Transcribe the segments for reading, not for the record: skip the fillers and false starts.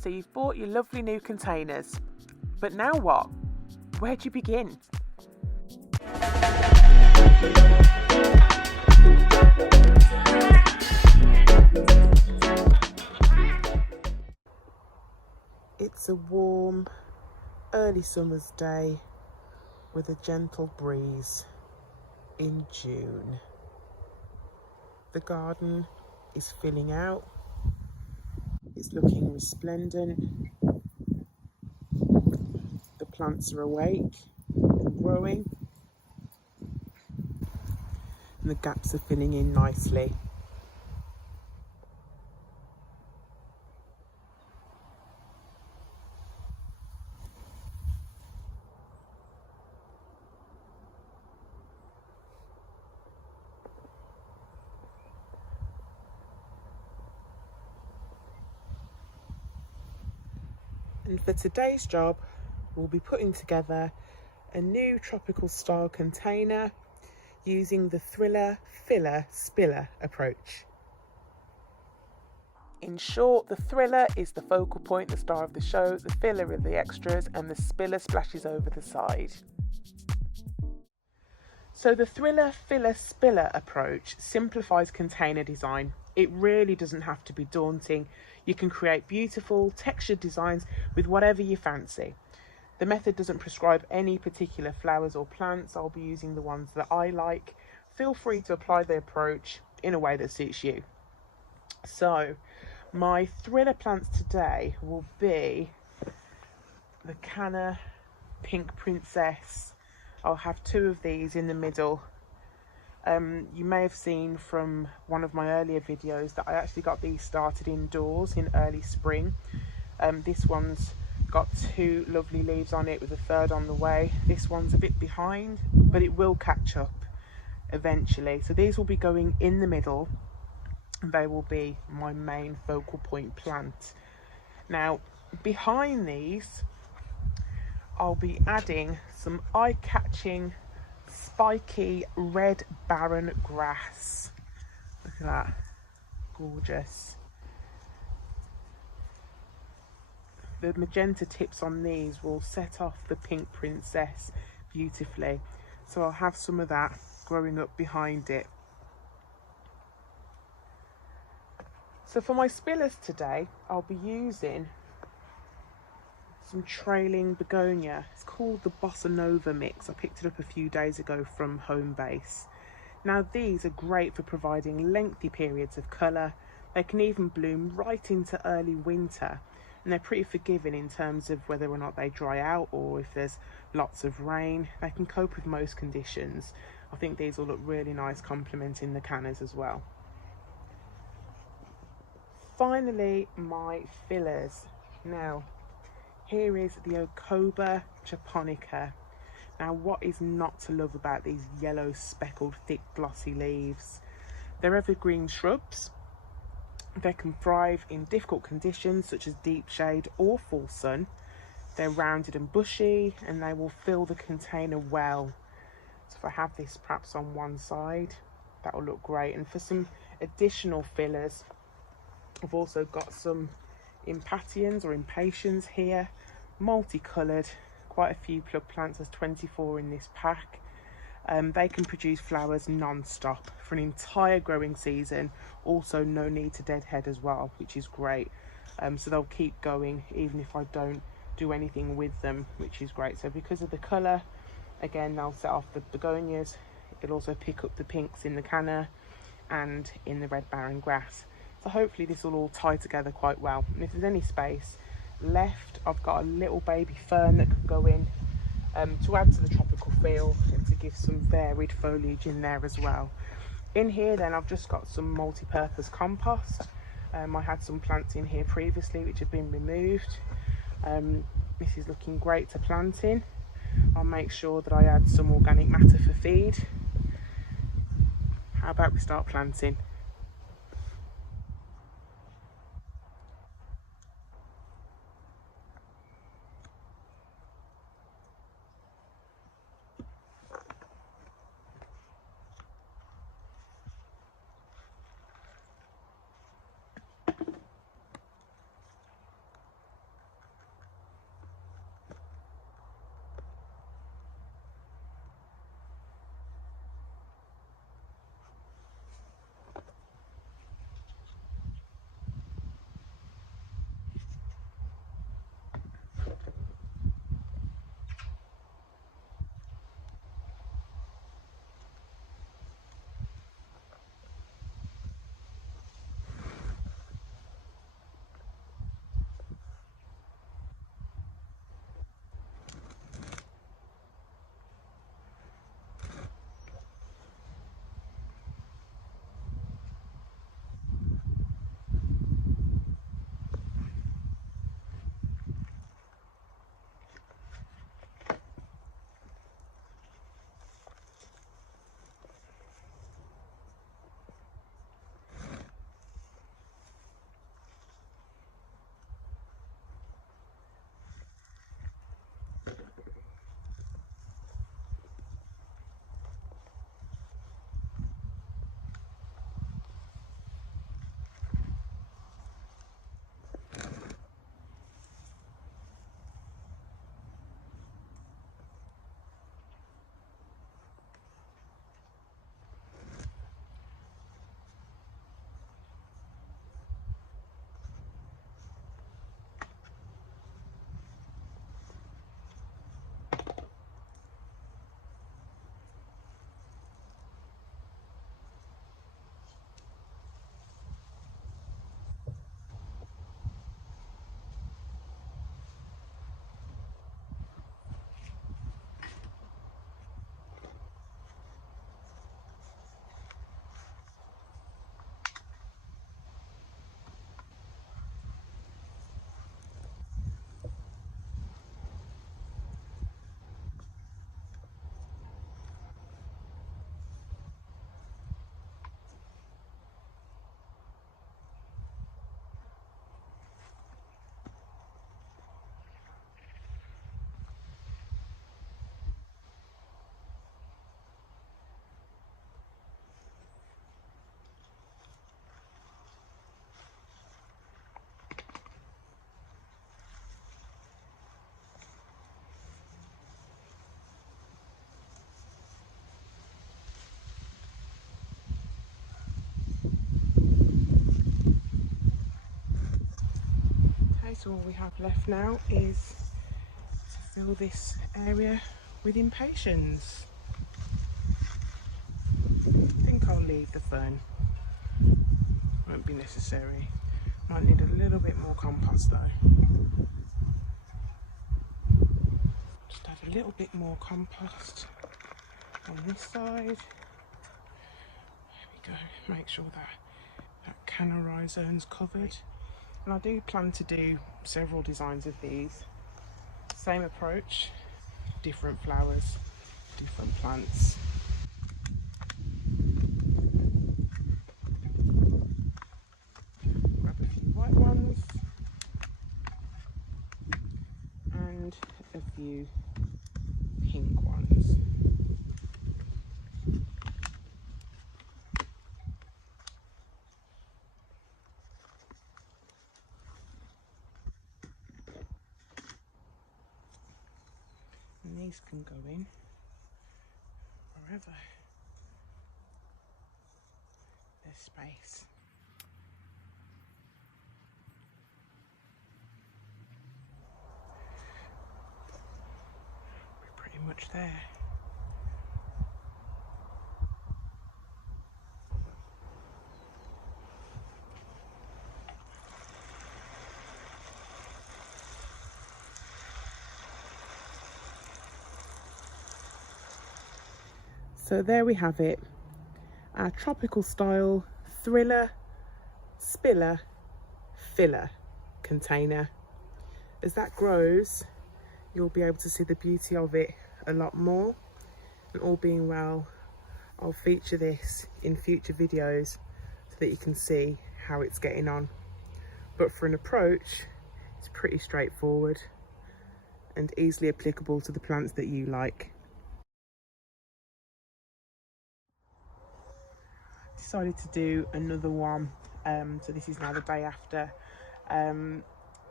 So you've bought your lovely new containers, but now what? Where do you begin? It's a warm, early summer's day with a gentle breeze in June. The garden is filling out. It's looking resplendent. The plants are awake and growing, and the gaps are filling in nicely. And for today's job, we'll be putting together a new tropical style container using the Thriller Filler Spiller approach. In short, the Thriller is the focal point, the star of the show, the filler are the extras, and the spiller splashes over the side. So the Thriller Filler Spiller approach simplifies container design. It really doesn't have to be daunting. You can create beautiful textured designs with whatever you fancy. The method doesn't prescribe any particular flowers or plants. I'll be using the ones that I like. Feel free to apply the approach in a way that suits you. So my Thriller plants today will be the Canna Pink Princess. I'll have two of these in the middle. You may have seen from one of my earlier videos that I actually got these started indoors in early spring. This one's got two lovely leaves on it with a third on the way. This one's a bit behind, but it will catch up eventually. So these will be going in the middle, and they will be my main focal point plant. Now, behind these, I'll be adding some eye-catching, spiky red barren grass. Look at that, gorgeous. The magenta tips on these will set off the Pink Princess beautifully. So I'll have some of that growing up behind it. So for my spillers today, I'll be using some trailing begonia. It's called the Bossa Nova mix. I picked it up a few days ago from Homebase. Now these are great for providing lengthy periods of colour. They can even bloom right into early winter, and they're pretty forgiving in terms of whether or not they dry out or if there's lots of rain. They can cope with most conditions. I think these will look really nice complementing the cannas as well. Finally, my fillers. Now, here is the Ocoba japonica. Now, what is not to love about these yellow speckled thick glossy leaves? They're evergreen shrubs. They can thrive in difficult conditions such as deep shade or full sun. They're rounded and bushy, and they will fill the container well. So if I have this perhaps on one side, that will look great. And for some additional fillers, I've also got some Impatiens or Impatiens here, multicoloured, quite a few plug plants. There's 24 in this pack. They can produce flowers non-stop for an entire growing season. Also no need to deadhead as well, which is great. So they'll keep going even if I don't do anything with them, which is great. So because of the colour, again, they'll set off the begonias. It'll also pick up the pinks in the canna and in the red barren grass. So hopefully this will all tie together quite well. And if there's any space left, I've got a little baby fern that could go in to add to the tropical feel and to give some varied foliage in there as well. In here then, I've just got some multi-purpose compost. I had some plants in here previously which have been removed. This is looking great to plant in. I'll make sure that I add some organic matter for feed. How about we start planting? Okay, so all we have left now is to fill this area with impatiens. I think I'll leave the fern. Won't be necessary. Might need a little bit more compost though. Just add a little bit more compost on this side. There we go. Make sure that canna rhizome's covered. And I do plan to do several designs of these. Same approach, different flowers, different plants. Grab a few white ones and a few pink ones. And these can go in wherever there's space. We're pretty much there. So there we have it, our tropical style thriller spiller filler container. As that grows, you'll be able to see the beauty of it a lot more, and all being well, I'll feature this in future videos so that you can see how it's getting on. But for an approach, it's pretty straightforward and easily applicable to the plants that you like. Decided to do another one, so this is now the day after.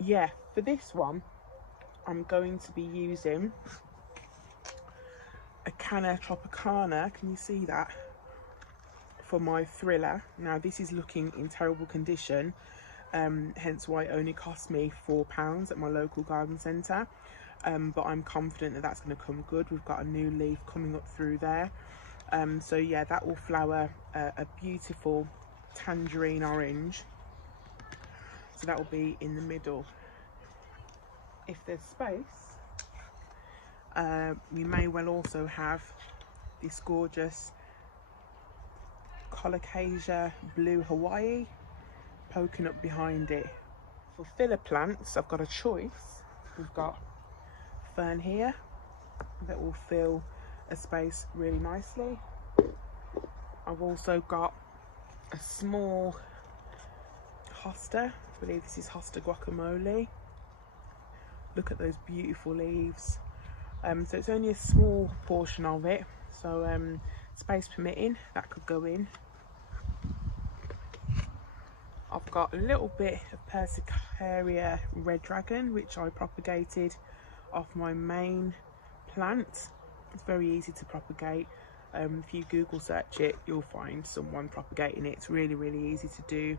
Yeah, for this one I'm going to be using a Canna Tropicana, can you see that, for my thriller. Now this is looking in terrible condition, hence why it only cost me £4 at my local garden centre, but I'm confident that that's going to come good. We've got a new leaf coming up through there. So yeah, that will flower a beautiful tangerine orange, so that will be in the middle. If there's space, we may well also have this gorgeous Colocasia Blue Hawaii poking up behind it. For filler plants, I've got a choice. We've got fern here that will fill a space really nicely. I've also got a small hosta, I believe this is Hosta Guacamole. Look at those beautiful leaves. So it's only a small portion of it, so space permitting, that could go in. I've got a little bit of Persicaria Red Dragon, which I propagated off my main plant. It's very easy to propagate. If you Google search it, you'll find someone propagating it. It's really, really easy to do.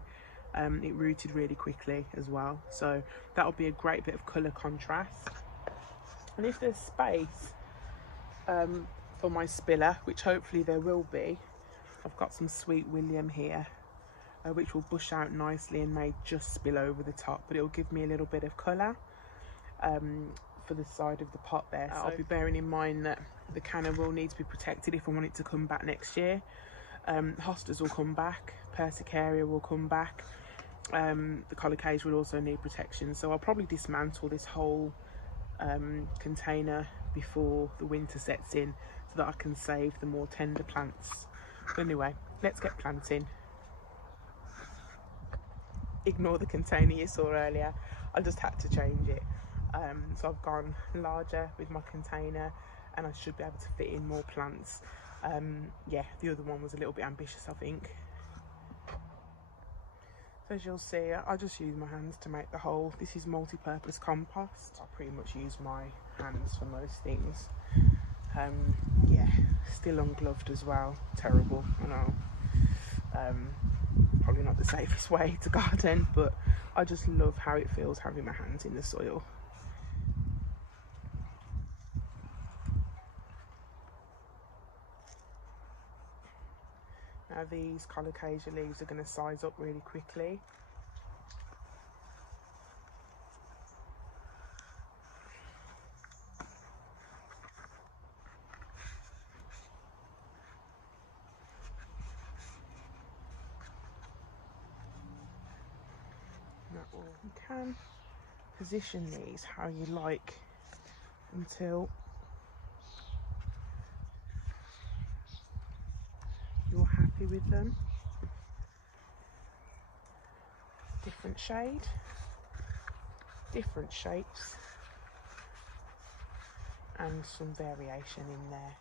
It rooted really quickly as well, so that'll be a great bit of colour contrast. And if there's space for my spiller, which hopefully there will be, I've got some Sweet William here, which will bush out nicely and may just spill over the top, but it'll give me a little bit of colour for the side of the pot there. So I'll be bearing in mind that the canna will need to be protected if I want it to come back next year. Hostas will come back, Persicaria will come back, the Colocasia will also need protection, so I'll probably dismantle this whole container before the winter sets in so that I can save the more tender plants. But anyway, let's get planting. Ignore the container you saw earlier, I just had to change it. So I've gone larger with my container and I should be able to fit in more plants. Yeah, the other one was a little bit ambitious, I think. So as you'll see, I just use my hands to make the hole. This is multi-purpose compost. I pretty much use my hands for most things. Yeah, still ungloved as well. Terrible, I know. probably not the safest way to garden, but I just love how it feels having my hands in the soil. Now these colocasia leaves are going to size up really quickly. You can position these how you like until you're happy with them. Different shade, different shapes, and some variation in there.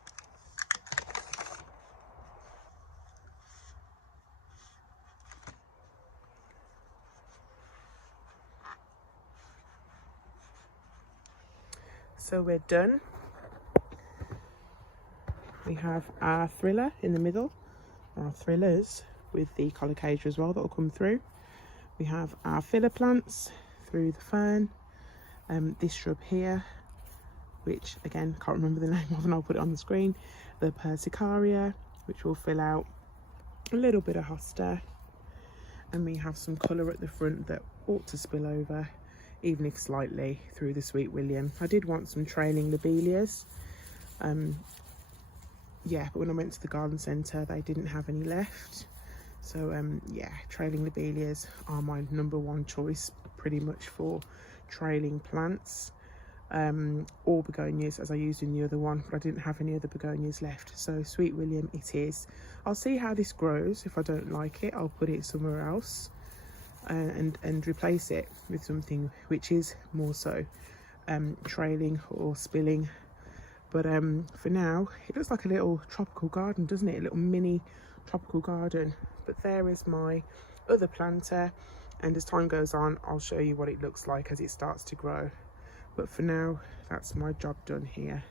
So we're done. We have our thriller in the middle, our thrillers with the colocasia as well that will come through. We have our filler plants through the fern, this shrub here, which again can't remember the name of, and I'll put it on the screen, the Persicaria, which will fill out a little bit of hosta, and we have some colour at the front that ought to spill over, even if slightly, through the Sweet William. I did want some trailing lobelias, yeah, but when I went to the garden centre they didn't have any left. So yeah, trailing lobelias are my #1 choice pretty much for trailing plants, or begonias as I used in the other one, but I didn't have any other begonias left, so Sweet William it is. I'll see how this grows. If I don't like it, I'll put it somewhere else and replace it with something which is more so trailing or spilling. But for now, it looks like a little tropical garden, doesn't it? A little mini tropical garden. But there is my other planter, and as time goes on, I'll show you what it looks like as it starts to grow. But for now, that's my job done here.